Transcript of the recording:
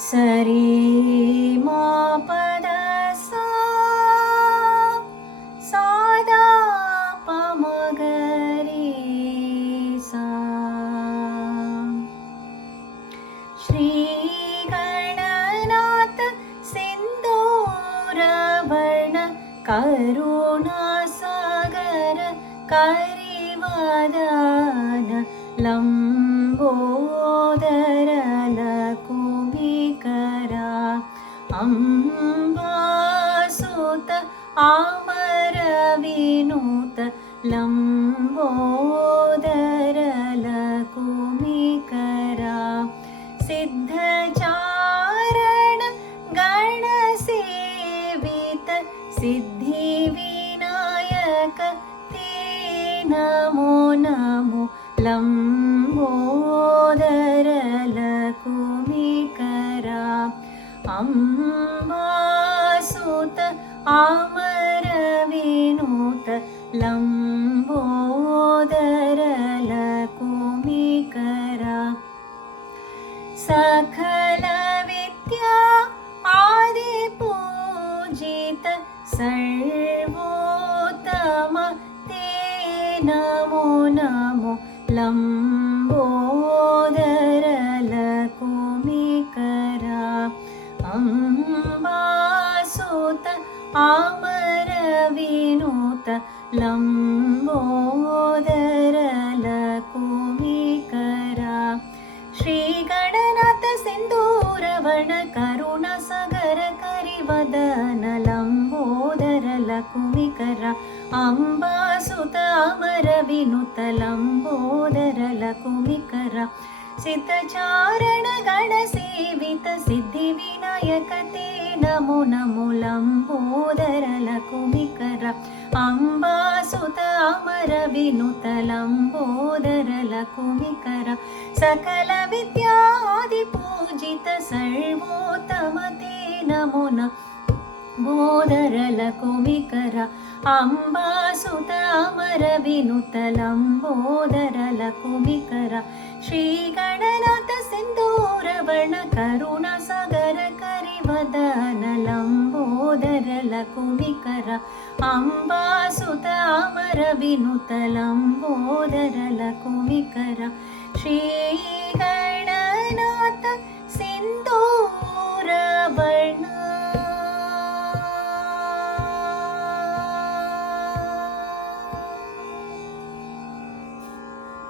सरे मा पद सा सादा पमगरे सा। श्री गणनाथ सिंदूरवर्ण करुणासागर करिवदन लंबोदर लकुमिकरा। अम्बासुत आमर विनुत लंबोदर लकुमिकरा। सिद्धचारण गणसेवित सिद्धिविनायक ते नमो नमो लंबोदर लकुमिकरा। अम्बासुत आमर विनुत लंबोदर लकुमिकरा। सकल विद्या आदि पूजित सर्वोत्तम ते नमो नमो लंबोदर लकुमिकरा। अम्बासुत आमर विनुत लंबोदर लकुमिकरा। श्री गणनाथ सिंदूरवर्ण करुणासागर करिवदन लंबोदर लकुमिकरा। अम्बासुत अमर विनुत लंबोदर लकुमिकरा। सिद्धचारण गणसेवित सिद्धिविनायक ते नमो नमो लंबोदर लकुमिकरा। अम्बासुत अमर विनुत लंबोदर लकुमिकरा। सकल विद्या आदि पूजित सर्वोत्तम ते नमो लंबोदर लकुमिकरा। अम्बासुत अमर विनुत लंबोदर लकुमिकरा। श्री गणनाथ सिंदूरवर्ण करुणासागर करिवदन लंबोदर लकुमिकरा। अम्बासुत अमर विनुत लंबोदर लकुमिकरा। श्री